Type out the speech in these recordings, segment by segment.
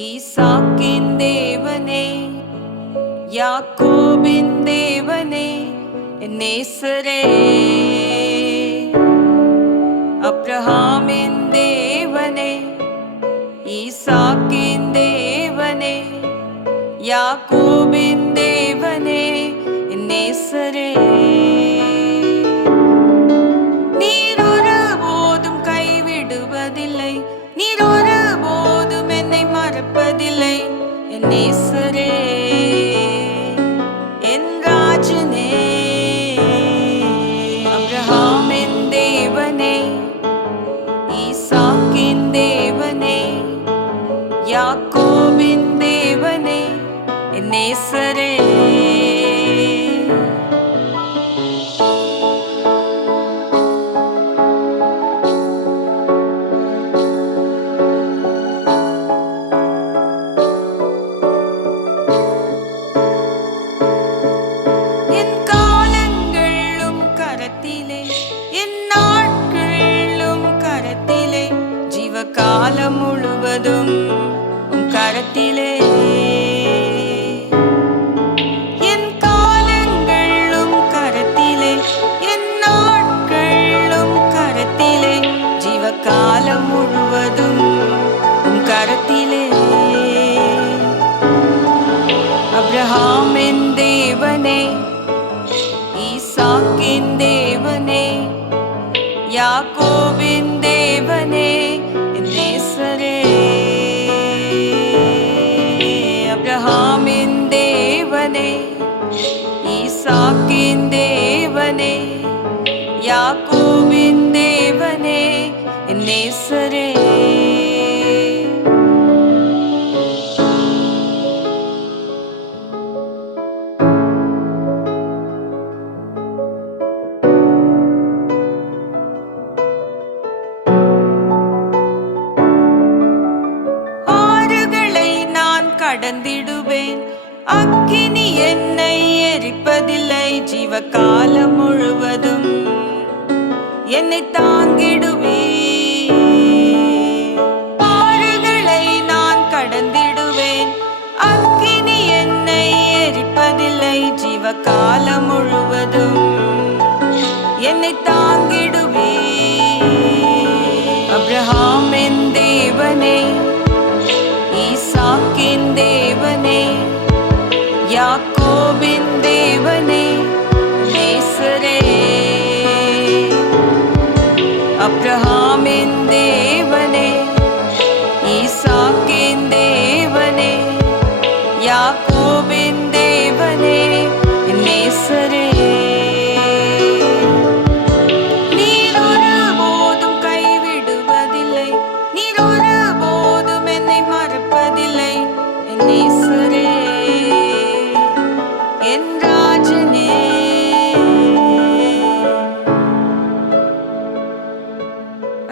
ஈசாக்கின் தேவனே, யாக்கோபின் தேவனே, என் நேசரே. அப்ரஹாமின் தேவனே, ஈசாக்கின் தேவனே, யாக்கோபின் தேவனே, என் நேசரே. நீர் ஒருபோதும் கைவிடுவதில்லை, நீர் ஒருபோதும் என்னை மறப்பதில்லை, என் நேசரே, என் ராஜனே. அப்ரஹாமின் தேவனே, ஈசாக்கின் தேவனே, யாக்கோபின் தேவனே, என் நேசரே. என் காலங்களும் கரத்திலே, என் நாட்களும் கரத்திலே, ஜீவகாலம் முழுவதும் உம் கரத்திலே. என் காலங்களும் கரத்திலே, என் நாட்களும் கரத்திலே, ஜீவகாலம் முழுவதும் உம் கரத்திலே. அப்ரஹாமின் தேவனே, ஈசாக்கின் தேவனே, யாக்கோபின் தேவனே, என் நேசரே. அப்ரஹாமின் தேவனே, ஈசாக்கின் தேவனே, யாக்கோபின் தேவனே, என் நேசரே. கடந்திடுவேன், அக்கினி என்னை எரிப்பதில்லை, ஜீவகாலம் முழுவதும் என்னை தாங்கிடுவே. ஆறுகளை நான் கடந்திடுவேன், அக்கினி என்னை எரிப்பதில்லை, ஜீவகாலம் முழுவதும் என்னை தாங்கிடுவே. அப்ரஹாமின் தேவனே, ஈசாக்கின் தேவனே, யாக்கோபின் தேவனே, நேசரே. அப்ரஹாமின் தேவனே, ஈசாக்கின் தேவனே, யாக்கோபின் தேவனே, நேசரே. நீர் ஒருபோதும் கைவிடுவதில்லை, நீர் ஒருபோதும் என்னை மறப்பதில்லை, என் நேசரே, என் ராஜனே.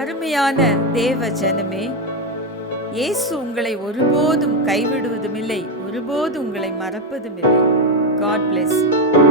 அருமையான தேவ ஜனமே, இயேசு உங்களை ஒருபோதும் கைவிடுவதும் இல்லை, ஒருபோதும் உங்களை மறப்பதும் இல்லை. God bless you.